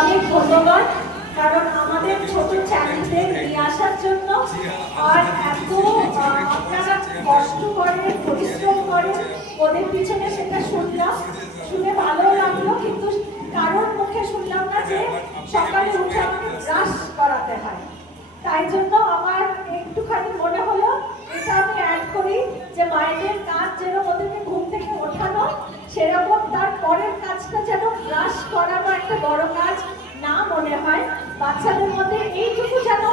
অনেক ধন্যবাদ, কারণ আমাদের ছোট চ্যানেলকে নিয়ে আসার জন্য। আর এত আপনারা কষ্ট করেন, পরিশ্রম করেন ওদের পিছনে, সেটা শুনলাম, শুনে ভালো লাগলো। কিন্তু কারোর মুখে শুনলাম না যে সকালে উঠে আমাকে ব্রাশ করাতে হয়। তাই জন্য আমার একটুখানি মনে হলো এটা আমি অ্যাড করি, যে মায়েদের কাজ যেন ওদেরকে ঘুম থেকে ওঠানো, সেরকম তার পরের কাজটা যেন ব্রাশ করানো একটা বড় কাজ না মনে হয়। বাচ্চাদের মধ্যে এইটুকু যেন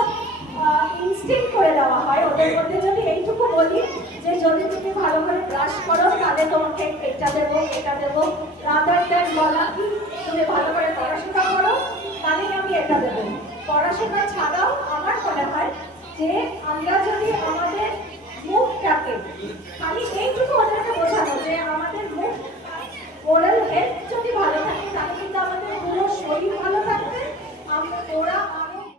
ইনস্টিংক্ট করে দেওয়া হয়, ওদের মধ্যে যদি এইটুকু বলি যে যদি তুমি ভালো করে ব্রাশ করো তাহলে তোমাকে এটা দেবো এটা দেবো, রাদার দ্যান বলা কি তুমি ভালো করে পড়াশোনা করো তাহলেই আমি এটা দেবো। পড়াশোনা ছাড়াও আমার মনে হয় যে আমরা যদি আমাদের